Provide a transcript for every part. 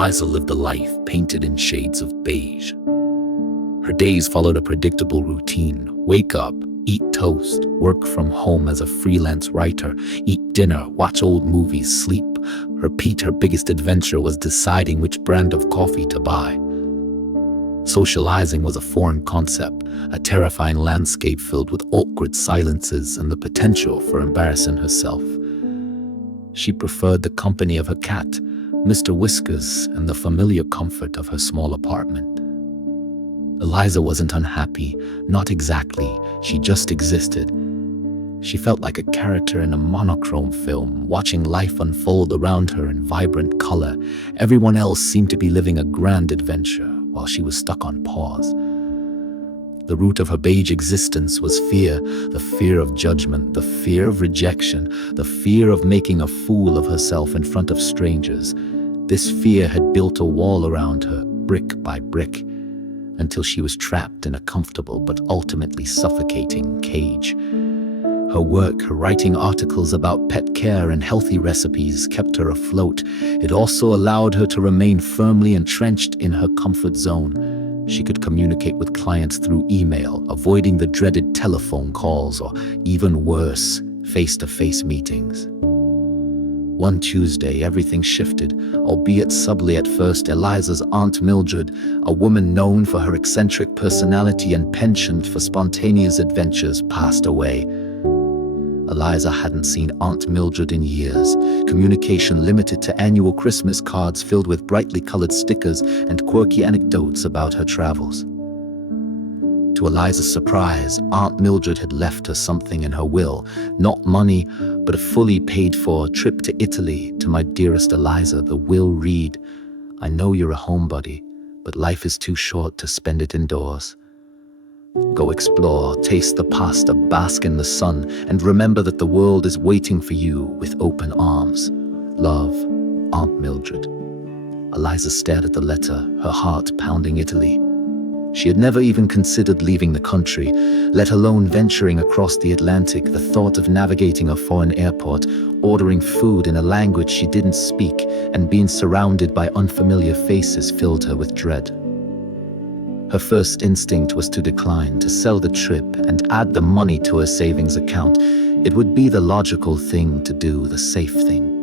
Eliza lived a life painted in shades of beige. Her days followed a predictable routine: wake up, eat toast, work from home as a freelance writer, eat dinner, watch old movies, sleep, repeat. Her biggest adventure was deciding which brand of coffee to buy. Socializing was a foreign concept, a terrifying landscape filled with awkward silences and the potential for embarrassing herself. She preferred the company of her cat, Mr. Whiskers, and the familiar comfort of her small apartment. Eliza wasn't unhappy, not exactly, she just existed. She felt like a character in a monochrome film, watching life unfold around her in vibrant color. Everyone else seemed to be living a grand adventure, while she was stuck on pause. The root of her beige existence was fear, the fear of judgment, the fear of rejection, the fear of making a fool of herself in front of strangers. This fear had built a wall around her, brick by brick, until she was trapped in a comfortable but ultimately suffocating cage. Her work, her writing articles about pet care and healthy recipes, kept her afloat. It also allowed her to remain firmly entrenched in her comfort zone. She could communicate with clients through email, avoiding the dreaded telephone calls, or even worse, face-to-face meetings. One Tuesday, everything shifted, albeit subtly at first. Eliza's Aunt Mildred, a woman known for her eccentric personality and penchant for spontaneous adventures, passed away. Eliza hadn't seen Aunt Mildred in years, communication limited to annual Christmas cards filled with brightly colored stickers and quirky anecdotes about her travels. To Eliza's surprise, Aunt Mildred had left her something in her will, not money, but a fully paid-for trip to Italy. To my dearest Eliza, the will read, "I know you're a homebody, but life is too short to spend it indoors. Go explore, taste the pasta, bask in the sun, and remember that the world is waiting for you with open arms. Love, Aunt Mildred." Eliza stared at the letter, her heart pounding. Italy. She had never even considered leaving the country, let alone venturing across the Atlantic. The thought of navigating a foreign airport, ordering food in a language she didn't speak, and being surrounded by unfamiliar faces filled her with dread. Her first instinct was to decline, to sell the trip and add the money to her savings account. It would be the logical thing to do, the safe thing.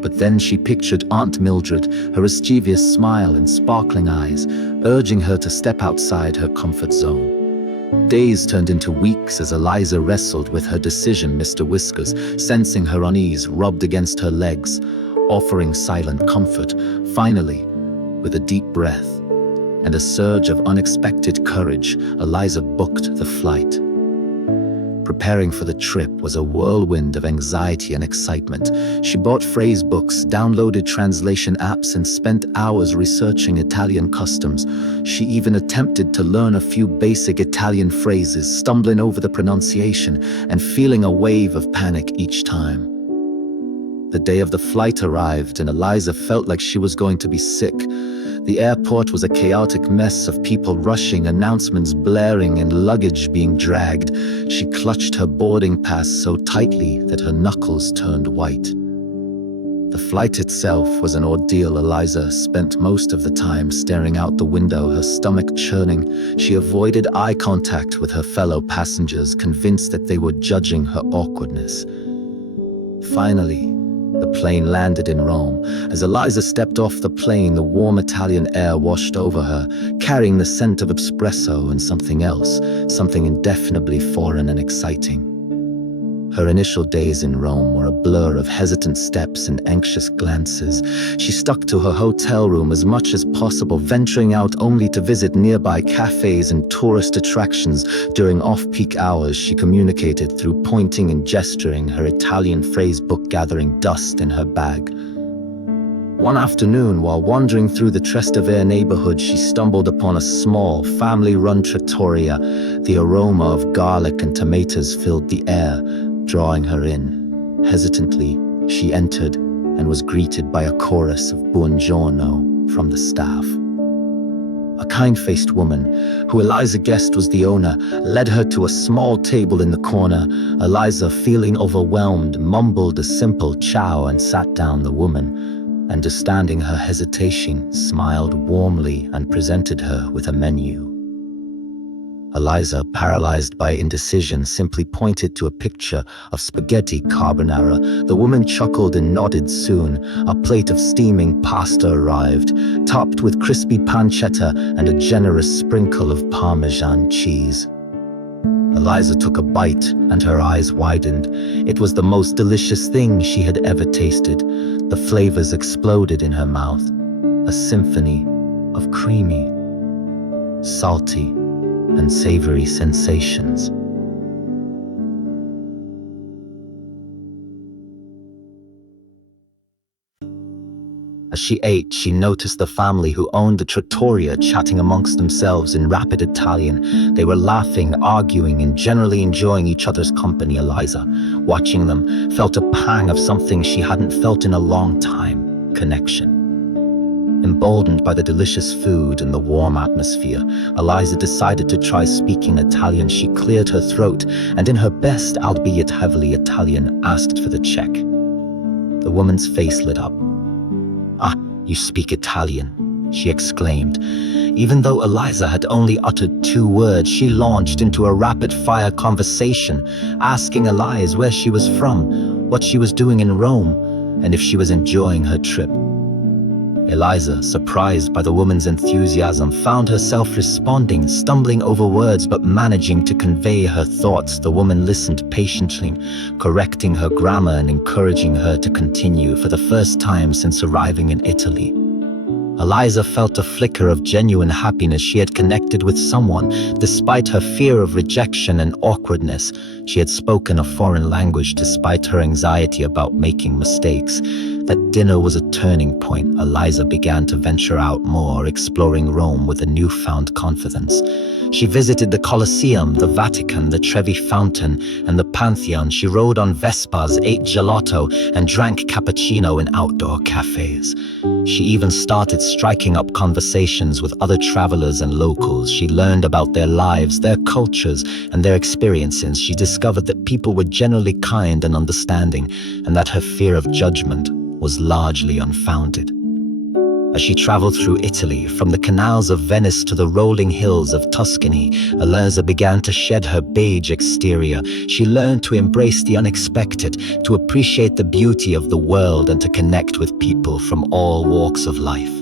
But then she pictured Aunt Mildred, her mischievous smile and sparkling eyes, urging her to step outside her comfort zone. Days turned into weeks as Eliza wrestled with her decision. Mr. Whiskers, sensing her unease, rubbed against her legs, offering silent comfort. Finally, with a deep breath and a surge of unexpected courage, Eliza booked the flight. Preparing for the trip was a whirlwind of anxiety and excitement. She bought phrase books, downloaded translation apps, and spent hours researching Italian customs. She even attempted to learn a few basic Italian phrases, stumbling over the pronunciation and feeling a wave of panic each time. The day of the flight arrived, and Eliza felt like she was going to be sick. The airport was a chaotic mess of people rushing, announcements blaring, and luggage being dragged. She clutched her boarding pass so tightly that her knuckles turned white. The flight itself was an ordeal. Eliza spent most of the time staring out the window, her stomach churning. She avoided eye contact with her fellow passengers, convinced that they were judging her awkwardness. Finally, the plane landed in Rome. As Eliza stepped off the plane, the warm Italian air washed over her, carrying the scent of espresso and something else, something indefinably foreign and exciting. Her initial days in Rome were a blur of hesitant steps and anxious glances. She stuck to her hotel room as much as possible, venturing out only to visit nearby cafes and tourist attractions. During off-peak hours, she communicated through pointing and gesturing, her Italian phrase book gathering dust in her bag. One afternoon, while wandering through the Trastevere neighborhood, she stumbled upon a small, family-run trattoria. The aroma of garlic and tomatoes filled the air, drawing her in. Hesitantly, she entered and was greeted by a chorus of buongiorno from the staff. A kind-faced woman, who Eliza guessed was the owner, led her to a small table in the corner. Eliza, feeling overwhelmed, mumbled a simple ciao and sat down. The woman, understanding her hesitation, smiled warmly and presented her with a menu. Eliza, paralyzed by indecision, simply pointed to a picture of spaghetti carbonara. The woman chuckled and nodded. Soon, a plate of steaming pasta arrived, topped with crispy pancetta and a generous sprinkle of Parmesan cheese. Eliza took a bite and her eyes widened. It was the most delicious thing she had ever tasted. The flavors exploded in her mouth, a symphony of creamy, salty, and savory sensations. As she ate, she noticed the family who owned the trattoria chatting amongst themselves in rapid Italian. They were laughing, arguing, and generally enjoying each other's company. Eliza, watching them, felt a pang of something she hadn't felt in a long time: connection. Emboldened by the delicious food and the warm atmosphere, Eliza decided to try speaking Italian. She cleared her throat and, in her best, albeit heavily Italian, asked for the check. The woman's face lit up. "Ah, you speak Italian," she exclaimed. Even though Eliza had only uttered 2 words, she launched into a rapid-fire conversation, asking Eliza where she was from, what she was doing in Rome, and if she was enjoying her trip. Eliza, surprised by the woman's enthusiasm, found herself responding, stumbling over words but managing to convey her thoughts. The woman listened patiently, correcting her grammar and encouraging her to continue. For the first time since arriving in Italy, Eliza felt a flicker of genuine happiness. She had connected with someone. Despite her fear of rejection and awkwardness, she had spoken a foreign language despite her anxiety about making mistakes. That dinner was a turning point. Eliza began to venture out more, exploring Rome with a newfound confidence. She visited the Colosseum, the Vatican, the Trevi Fountain, and the Pantheon. She rode on Vespas, ate gelato, and drank cappuccino in outdoor cafes. She even started striking up conversations with other travelers and locals. She learned about their lives, their cultures, and their experiences. She discovered that people were generally kind and understanding, and that her fear of judgment was largely unfounded. As she traveled through Italy, from the canals of Venice to the rolling hills of Tuscany, Eliza began to shed her beige exterior. She learned to embrace the unexpected, to appreciate the beauty of the world, and to connect with people from all walks of life.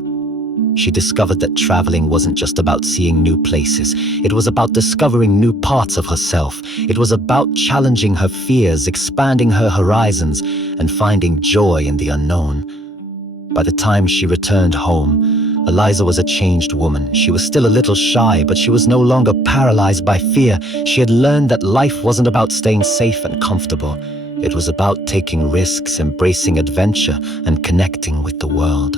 She discovered that traveling wasn't just about seeing new places. It was about discovering new parts of herself. It was about challenging her fears, expanding her horizons, and finding joy in the unknown. By the time she returned home, Eliza was a changed woman. She was still a little shy, but she was no longer paralyzed by fear. She had learned that life wasn't about staying safe and comfortable. It was about taking risks, embracing adventure, and connecting with the world.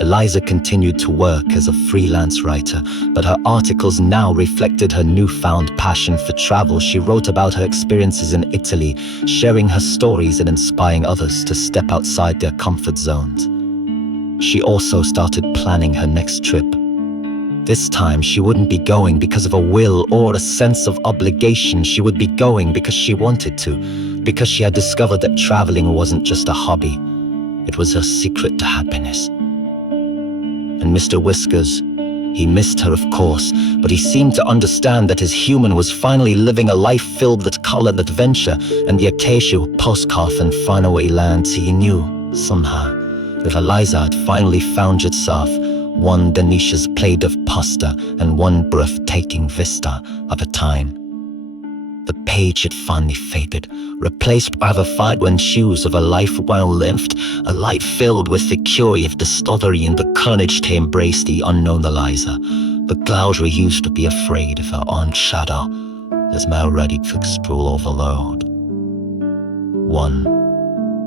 Eliza continued to work as a freelance writer, but her articles now reflected her newfound passion for travel. She wrote about her experiences in Italy, sharing her stories and inspiring others to step outside their comfort zones. She also started planning her next trip. This time, she wouldn't be going because of a will or a sense of obligation. She would be going because she wanted to, because she had discovered that traveling wasn't just a hobby. It was her secret to happiness. And Mr. Whiskers, he missed her, of course, but he seemed to understand that his human was finally living a life filled with color, adventure, and the occasional postcard and faraway lands. He knew, somehow, that Eliza had finally found itself, one delicious plate of pasta and one breathtaking vista at a time. The page had finally faded, replaced by the vibrant hues of a life well lived, a life filled with the curiosity of discovery and the courage to embrace the unknown. Eliza, the clouds refused to be afraid of her own shadow, is now ready to explore the world. One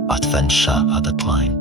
adventure at a time.